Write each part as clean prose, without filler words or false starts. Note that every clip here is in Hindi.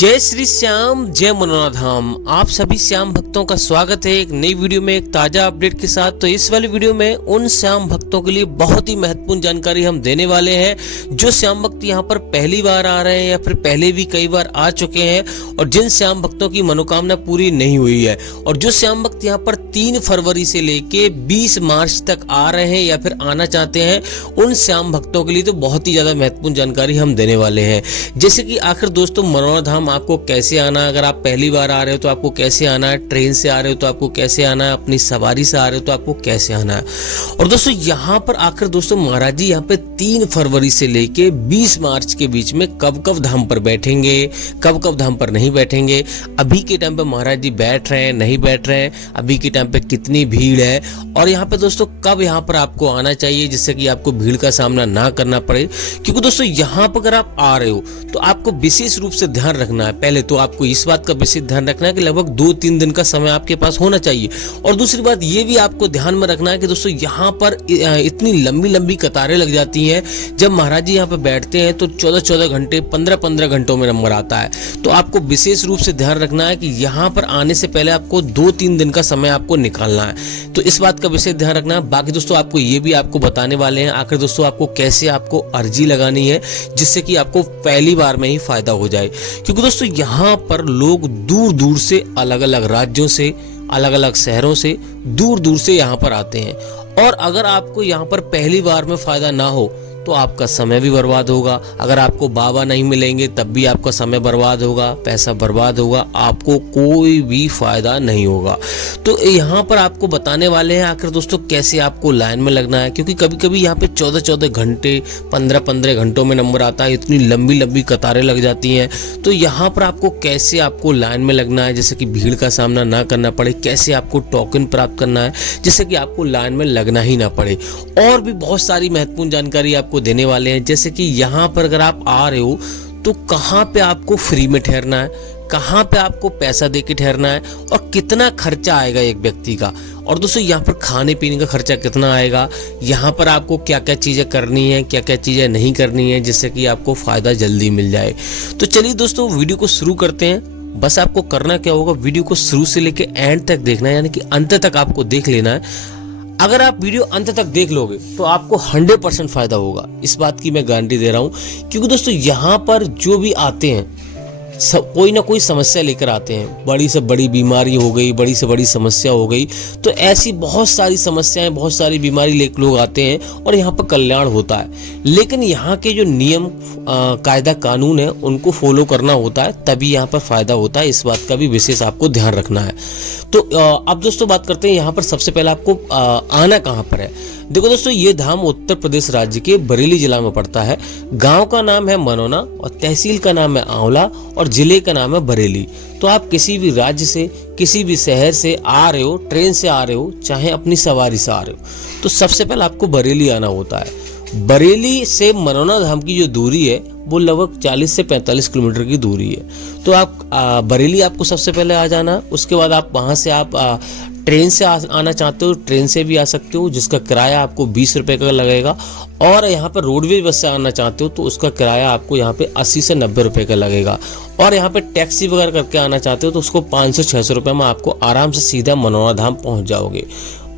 जय श्री श्याम, जय मनोना धाम। आप सभी श्याम भक्तों का स्वागत है एक नई वीडियो में, एक ताजा अपडेट के साथ। तो इस वाली वीडियो में उन श्याम भक्तों के लिए बहुत ही महत्वपूर्ण जानकारी हम देने वाले हैं जो श्याम भक्त यहाँ पर पहली बार आ रहे हैं या फिर पहले भी कई बार आ चुके हैं और जिन श्याम भक्तों की मनोकामना पूरी नहीं हुई है, और जो श्याम भक्त यहाँ पर 3 फरवरी से लेके 20 मार्च तक आ रहे हैं या फिर आना चाहते हैं, उन श्याम भक्तों के लिए तो बहुत ही ज्यादा महत्वपूर्ण जानकारी हम देने वाले हैं। जैसे कि आखिर दोस्तों मनोना धाम आपको कैसे आना है, अगर आप पहली बार आ रहे हो तो आपको कैसे आना है, ट्रेन से आ रहे हो तो आपको कैसे आना है, अपनी सवारी से आ रहे हो तो आपको कैसे आना है। और दोस्तों यहाँ पर आखिर दोस्तों महाराज जी यहाँ पे 3 फरवरी से लेके 20 मार्च के बीच में कब कब धाम पर बैठेंगे, कब कब धाम पर नहीं बैठेंगे, अभी के टाइम पे महाराज जी बैठ रहे हैं नहीं बैठ रहे हैं, अभी के टाइम पे कितनी भीड़ है, और यहाँ पे दोस्तों कब यहाँ पर आपको आना चाहिए जिससे कि आपको भीड़ का सामना ना करना पड़े। क्योंकि दोस्तों यहाँ पर अगर आप आ रहे हो तो आपको विशेष रूप से ध्यान रखना है। पहले तो आपको इस बात का विशेष ध्यान रखना है कि लगभग 2-3 दिन का समय आपके पास होना चाहिए, और दूसरी बात ये भी आपको ध्यान में रखना है कि दोस्तों यहाँ पर इतनी लंबी लंबी कतारें लग जाती हैं। जब महाराज जी यहाँ पे बैठते हैं तो 14-14 घंटे 15-15 घंटों में नंबर आता है। तो आपको विशेष रूप से ध्यान रखना है कि यहाँ पर आने से पहले आपको 2-3 दिन का समय आपको निकालना है। तो इस बात का विशेष ध्यान रखना है। बाकी दोस्तों आपको ये भी आपको बताने वाले हैं आखिर दोस्तों आपको कैसे आपको अर्जी लगानी है जिससे कि आपको पहली बार में ही फायदा हो जाए। क्योंकि दोस्तों यहाँ पर लोग दूर दूर से, अलग अलग राज्यों से, अलग अलग शहरों से, दूर दूर से यहाँ पर आते हैं, और अगर आपको यहाँ पर पहली बार में फायदा ना हो तो आपका समय भी बर्बाद होगा। अगर आपको बाबा नहीं मिलेंगे तब भी आपका समय बर्बाद होगा, पैसा बर्बाद होगा, आपको कोई भी फायदा नहीं होगा। तो यहाँ पर आपको बताने वाले हैं आखिर दोस्तों कैसे आपको लाइन में लगना है। क्योंकि कभी कभी यहाँ पे 14-14 घंटे 15-15 घंटों में नंबर आता है, इतनी लंबी लंबी कतारें लग जाती हैं। तो यहाँ पर आपको कैसे आपको लाइन में लगना है जैसे कि भीड़ का सामना ना करना पड़े, कैसे आपको टोकन प्राप्त करना है जिससे कि आपको लाइन में लगना ही ना पड़े, और भी बहुत सारी महत्वपूर्ण जानकारी आपको देने वाले हैं। जैसे कि यहाँ पर अगर आप आ रहे हो तो कहाँ पे आपको फ्री में ठहरना है, कहाँ पे आपको पैसा देके ठहरना है, और कितना खर्चा आएगा एक व्यक्ति का, और दोस्तों यहाँ पर खाने पीने का खर्चा कितना आएगा, यहाँ पर आपको क्या क्या चीज़ें करनी है, क्या क्या चीज़ें नहीं करनी है जिससे कि आपको फ़ायदा जल्दी मिल जाए। तो चलिए दोस्तों वीडियो को शुरू करते हैं। बस आपको करना क्या होगा, वीडियो को शुरू से लेके एंड तक देखना है, यानी कि अंत तक आपको देख लेना है। अगर आप वीडियो अंत तक देख लोगे तो आपको 100% फायदा होगा, इस बात की मैं गारंटी दे रहा हूँ। क्योंकि दोस्तों यहाँ पर जो भी आते हैं कोई ना कोई समस्या लेकर आते हैं, बड़ी से बड़ी बीमारी हो गई, बड़ी से बड़ी समस्या हो गई, तो ऐसी बहुत सारी समस्याएं, बहुत सारी बीमारी लेकर लोग आते हैं और यहाँ पर कल्याण होता है। लेकिन यहाँ के जो नियम कायदा कानून है उनको फॉलो करना होता है, तभी यहाँ पर फायदा होता है। इस बात का भी विशेष आपको ध्यान रखना है। तो अब दोस्तों बात करते हैं यहाँ पर सबसे पहले आपको आना कहाँ पर है। देखो दोस्तों ये धाम उत्तर प्रदेश राज्य के बरेली जिला में पड़ता है। गांव का नाम है मनोना और तहसील का नाम है आंवला और जिले का नाम है बरेली। तो आप किसी भी राज्य से, किसी भी शहर से आ रहे हो, ट्रेन से आ रहे हो, चाहे अपनी सवारी से आ रहे हो, तो सबसे पहले आपको बरेली आना होता है। बरेली से मनोना धाम की जो दूरी है वो लगभग 40 से 45 किलोमीटर की दूरी है। तो आप बरेली आपको सबसे पहले आ जाना। उसके बाद आप वहाँ से आप ट्रेन से आना चाहते हो, ट्रेन से भी आ सकते हो, जिसका किराया आपको 20 रुपये का लगेगा। और यहाँ पर रोडवेज बस से आना चाहते हो तो उसका किराया आपको यहाँ पे 80 से 90 रुपये का लगेगा। और यहाँ पे टैक्सी वगैरह करके आना चाहते हो तो उसको 500-600 रुपये में आपको आराम से सीधा मनोना धाम पहुँच जाओगे।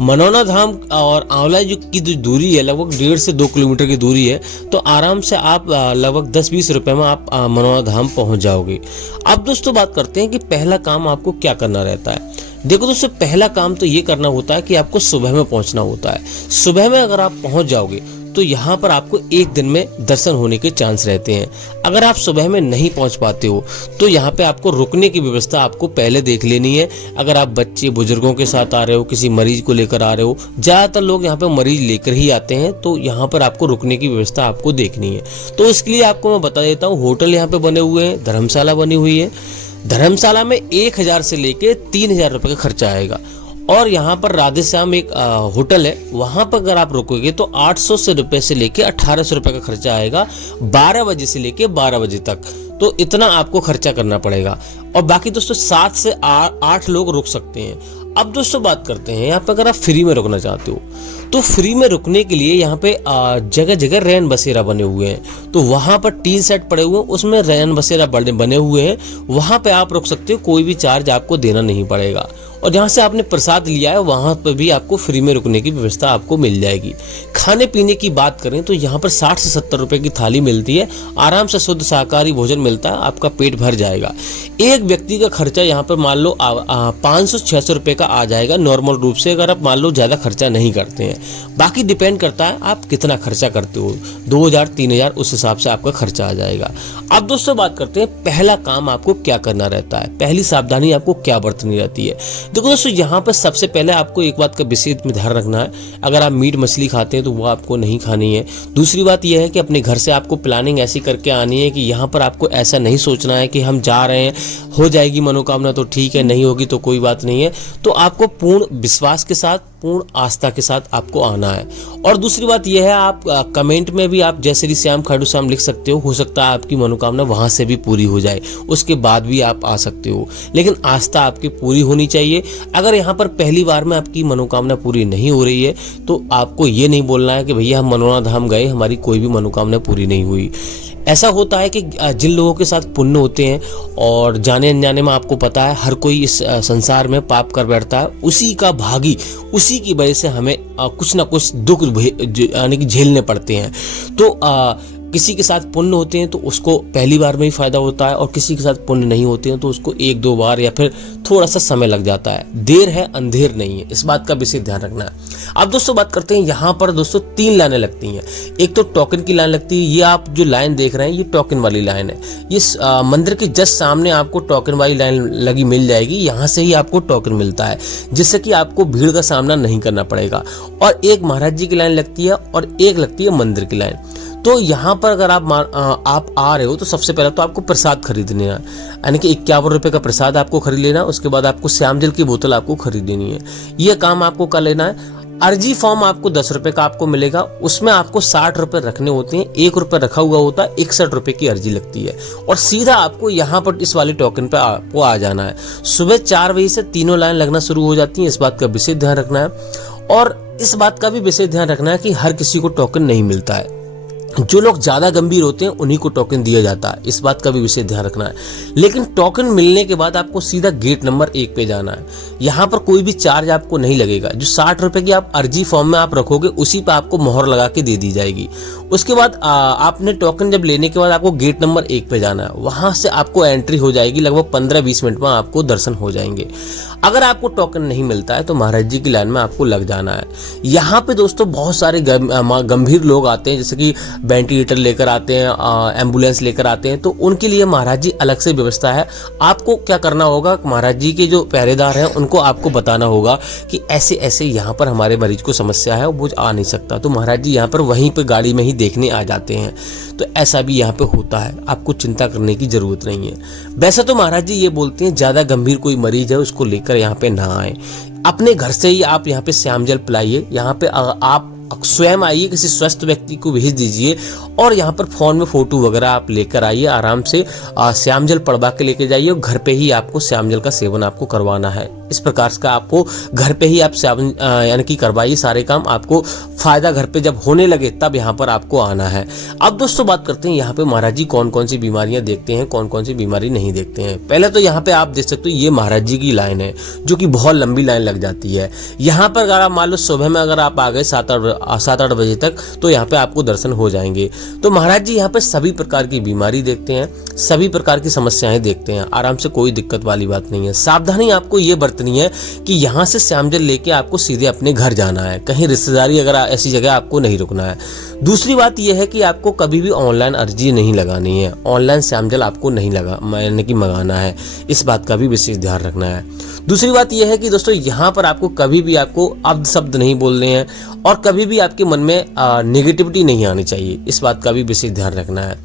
मनोना धाम और आंवला की जो दूरी है लगभग 1.5 से 2 किलोमीटर की दूरी है, तो आराम से आप लगभग 10-20 रुपये में आप मनोना धाम पहुंच जाओगे। अब दोस्तों बात करते हैं कि पहला काम आपको क्या करना रहता है। देखो दोस्तों पहला काम तो ये करना होता है कि आपको सुबह में पहुंचना होता है। सुबह में अगर आप पहुंच जाओगे तो यहाँ पर आपको एक दिन में दर्शन होने के चांस रहते हैं। अगर आप सुबह में नहीं पहुँच पाते हो तो यहाँ पे आपको रुकने की व्यवस्था आपको पहले देख लेनी है। अगर आप बच्चे बुजुर्गों के साथ आ रहे हो, किसी मरीज को लेकर आ रहे हो, ज़्यादातर लोग यहाँ पे मरीज लेकर ही आते हैं, तो यहाँ पर आपको रुकने की व्यवस्था आपको देखनी है। तो इसके लिए आपको मैं बता देता हूँ, होटल यहाँ पे बने हुए हैं, धर्मशाला बनी हुई है। धर्मशाला में 1000 से लेके 3000 रुपये का खर्चा आएगा। और यहाँ पर राधेश्याम एक होटल है, वहाँ पर अगर आप रुकोगे तो 800 रुपये से लेके 1800 रुपये का खर्चा आएगा, 12 बजे से लेके 12 बजे तक। तो इतना आपको खर्चा करना पड़ेगा। और बाकी दोस्तों 7 से 8 लोग रुक सकते हैं। अब दोस्तों बात करते हैं यहाँ पे, अगर आप फ्री में रुकना चाहते हो तो फ्री में रुकने के लिए यहाँ पे जगह जगह रैन बसेरा बने हुए हैं। तो वहाँ पर टीन सेट पड़े हुए हैं, उसमें रैन बसेरा बने हुए हैं, वहाँ पे आप रुक सकते हो, कोई भी चार्ज आपको देना नहीं पड़ेगा। और जहाँ से आपने प्रसाद लिया है वहाँ पर भी आपको फ्री में रुकने की व्यवस्था आपको मिल जाएगी। खाने पीने की बात करें तो यहाँ पर 60 से 70 रुपए की थाली मिलती है, आराम से शुद्ध शाकाहारी भोजन मिलता है, आपका पेट भर जाएगा। एक व्यक्ति का खर्चा यहाँ पर मान लो 500-600 रुपए का आ जाएगा नॉर्मल रूप से, अगर आप मान लो ज़्यादा खर्चा नहीं करते हैं। बाकी डिपेंड करता है आप कितना खर्चा करते हो, 2000-3000 उस हिसाब से आपका खर्चा आ जाएगा। अब दोस्तों बात करते हैं पहला काम आपको क्या करना रहता है, पहली सावधानी आपको क्या बरतनी रहती है। देखो दोस्तों, यहाँ पर सबसे पहले आपको एक बात का विशेष में ध्यान रखना है, अगर आप मीट मछली खाते हैं तो वो आपको नहीं खानी है। दूसरी बात यह है कि अपने घर से आपको प्लानिंग ऐसी करके आनी है कि यहाँ पर आपको ऐसा नहीं सोचना है कि हम जा रहे हैं, हो जाएगी मनोकामना तो ठीक है, नहीं होगी तो कोई बात नहीं है। तो आपको पूर्ण विश्वास के साथ, पूर्ण आस्था के साथ आपको आना है। और दूसरी बात यह है, आप कमेंट में भी आप जय श्री श्याम खाटू श्याम लिख सकते हो सकता है आपकी मनोकामना वहां से भी पूरी हो जाए, उसके बाद भी आप आ सकते हो, लेकिन आस्था आपकी पूरी होनी चाहिए। अगर यहाँ पर पहली बार में आपकी मनोकामना पूरी नहीं हो रही है तो आपको ये नहीं बोलना है कि भैया हम मनोना धाम गए, हमारी कोई भी मनोकामना पूरी नहीं हुई। ऐसा होता है कि जिन लोगों के साथ पुण्य होते हैं और जाने अनजाने में आपको पता है हर कोई इस संसार में पाप कर बैठता है, उसी का भागी, उसी की वजह से हमें कुछ ना कुछ दुख यानी कि झेलने पड़ते हैं। तो किसी के साथ पुण्य होते हैं तो उसको पहली बार में ही फायदा होता है, और किसी के साथ पुण्य नहीं होते हैं तो उसको 1-2 बार या फिर थोड़ा सा समय लग जाता है। देर है अंधेर नहीं है, इस बात का विशेष ध्यान रखना है। अब दोस्तों बात करते हैं, यहाँ पर दोस्तों 3 लाइनें लगती हैं। एक तो टोकन की लाइन लगती है, ये आप जो लाइन देख रहे हैं ये टोकन वाली लाइन है। ये मंदिर के जस्ट सामने आपको टोकन वाली लाइन लगी मिल जाएगी, यहाँ से ही आपको टोकन मिलता है, जिससे कि आपको भीड़ का सामना नहीं करना पड़ेगा। और एक महाराज जी की लाइन लगती है और एक लगती है मंदिर की लाइन। तो यहाँ पर अगर आप आ रहे हो तो सबसे पहले तो आपको प्रसाद खरीदने है, यानी कि 51 रुपए का प्रसाद आपको खरीद लेना। उसके बाद आपको श्याम जल की बोतल आपको खरीद लेनी है। ये काम आपको कर लेना है। अर्जी फॉर्म आपको 10 रुपए का आपको मिलेगा, उसमें आपको 60 रुपए रखने होते हैं, 1 रुपए रखा हुआ होता है, 61 रुपए की अर्जी लगती है। और सीधा आपको यहाँ पर इस वाले टोकन पे आपको आ जाना है। सुबह 4 बजे से तीनों लाइन लगना शुरू हो जाती है, इस बात का विशेष ध्यान रखना है। और इस बात का भी विशेष ध्यान रखना है कि हर किसी को टोकन नहीं मिलता है, जो लोग ज्यादा गंभीर होते हैं उन्हीं को टोकन दिया जाता है, इस बात का भी विशेष ध्यान रखना है। लेकिन टोकन मिलने के बाद आपको सीधा गेट नंबर 1 पे जाना है। यहाँ पर कोई भी चार्ज आपको नहीं लगेगा, जो 60 रुपए की आप अर्जी फॉर्म में आप रखोगे उसी पे आपको मोहर लगा के दे दी जाएगी। उसके बाद आपने टोकन जब लेने के बाद आपको गेट नंबर 1 पे जाना है, वहां से आपको एंट्री हो जाएगी, लगभग 15-20 मिनट में आपको दर्शन हो जाएंगे। अगर आपको टोकन नहीं मिलता है तो महाराज जी की लाइन में आपको लग जाना है। यहाँ पे दोस्तों बहुत सारे गंभीर लोग आते हैं, जैसे कि वेंटिलेटर लेकर आते हैं, एम्बुलेंस लेकर आते हैं, तो उनके लिए महाराज जी अलग से व्यवस्था है। आपको क्या करना होगा, महाराज जी के जो पहरेदार हैं उनको आपको बताना होगा कि ऐसे ऐसे यहाँ पर हमारे मरीज को समस्या है, वो आ नहीं सकता, तो महाराज जी यहाँ पर वहीं पर गाड़ी में ही देखने आ जाते हैं। तो ऐसा भी यहाँ पे होता है, आपको चिंता करने की जरूरत नहीं है। वैसे तो महाराज जी ये बोलते हैं ज्यादा गंभीर कोई मरीज है उसको लेकर यहाँ पे ना आए, अपने घर से ही आप यहाँ पे श्याम जल पिलाइए। यहाँ पे आप स्वयं आइए, किसी स्वस्थ व्यक्ति को भेज दीजिए और यहाँ पर फोन में फोटो वगैरह आप लेकर आइए, आराम से श्याम जल पड़वा के लेके जाइए और घर पे ही आपको श्याम जल का सेवन आपको करवाना है। इस प्रकार का आपको घर पे ही आप यानी कि करवाइए सारे काम, आपको फायदा घर पे जब होने लगे तब यहाँ पर आपको आना है। अब दोस्तों बात करते हैं यहाँ पे महाराज जी कौन कौन सी बीमारियां देखते हैं, कौन कौन सी बीमारी नहीं देखते हैं। पहले तो यहाँ पे आप देख सकते हो ये महाराज जी की लाइन है, जो कि बहुत लंबी लाइन लग जाती है। यहाँ पर अगर आप मान लो सुबह में अगर आप आ गए 7-8 बजे तक तो यहाँ पे आपको दर्शन हो जाएंगे। तो महाराज जी यहाँ पे सभी प्रकार की बीमारी देखते हैं, सभी प्रकार की समस्याएं देखते हैं, आराम से, कोई दिक्कत वाली बात नहीं है। सावधानी आपको ये बरतनी है कि यहाँ से श्याम जल लेके आपको सीधे अपने घर जाना है, कहीं रिश्तेदारी अगर ऐसी जगह आपको नहीं रुकना है। दूसरी बात यह है कि आपको कभी भी ऑनलाइन अर्जी नहीं लगानी है, ऑनलाइन श्याम जल आपको नहीं यानी कि मंगाना है, इस बात का भी विशेष ध्यान रखना है। दूसरी बात यह है कि दोस्तों यहाँ पर आपको कभी भी आपको अब्द शब्द नहीं बोलने हैं और कभी भी आपके मन में नेगेटिविटी नहीं आनी चाहिए, इस बात का भी विशेष ध्यान रखना है।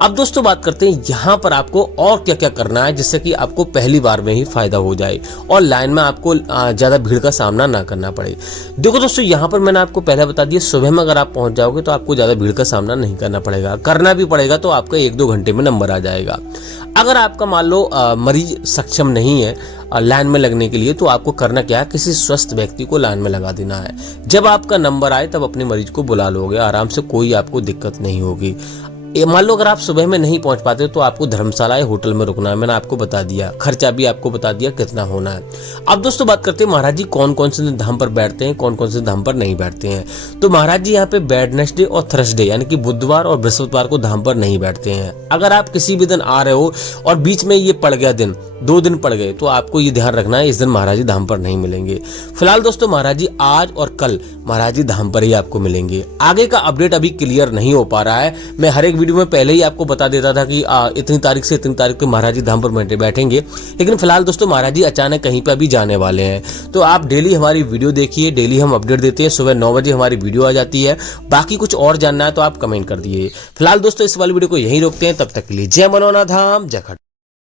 अब दोस्तों बात करते हैं यहाँ पर आपको और क्या क्या करना है जिससे कि आपको पहली बार में ही फायदा हो जाए और लाइन में आपको ज्यादा भीड़ का सामना ना करना पड़े। देखो दोस्तों, यहाँ पर मैंने आपको पहले बता दिया, सुबह में अगर आप पहुंच जाओगे तो आपको ज्यादा भीड़ का सामना नहीं करना पड़ेगा, करना भी पड़ेगा तो आपका 1-2 घंटे में नंबर आ जाएगा। अगर आपका मान लो मरीज सक्षम नहीं है लाइन में लगने के लिए, तो आपको करना क्या है, किसी स्वस्थ व्यक्ति को लाइन में लगा देना है। जब आपका नंबर आए तब अपने मरीज को बुला लोगे आराम से, कोई आपको दिक्कत नहीं होगी। मान लो अगर आप सुबह में नहीं पहुंच पाते तो आपको धर्मशाला या होटल में रुकना है, मैंने आपको बता दिया, खर्चा भी आपको बता दिया कितना होना है। अब दोस्तों बात करते हैं महाराज जी कौन कौन से धाम पर बैठते हैं, कौन कौन से धाम पर नहीं बैठते हैं। तो महाराज जी यहाँ पे वेडनेसडे और थर्सडे यानी कि बुधवार और बृहस्पतिवार को धाम पर नहीं बैठते हैं। अगर आप किसी भी दिन आ रहे हो और बीच में ये पड़ गया दिन, 2 दिन पड़ गए, तो आपको ये ध्यान रखना है इस दिन महाराज जी धाम पर नहीं मिलेंगे। फिलहाल दोस्तों महाराज जी आज और कल महाराज जी धाम पर ही आपको मिलेंगे। आगे का अपडेट अभी क्लियर नहीं हो पा रहा है, मैं हर एक वीडियो में पहले ही आपको बता देता था कि इतनी तारीख से इतनी तारीख को महाराज जी धाम पर बैठेंगे, लेकिन फिलहाल दोस्तों महाराज जी अचानक कहीं पर भी जाने वाले हैं। तो आप डेली हमारी वीडियो देखिए, डेली हम अपडेट देते हैं, सुबह 9 बजे हमारी वीडियो आ जाती है। बाकी कुछ और जानना है तो आप कमेंट कर दिए। फिलहाल दोस्तों इस वाली वीडियो को यहीं रोकते हैं, तब तक के लिए जय मनोना धाम जय खट।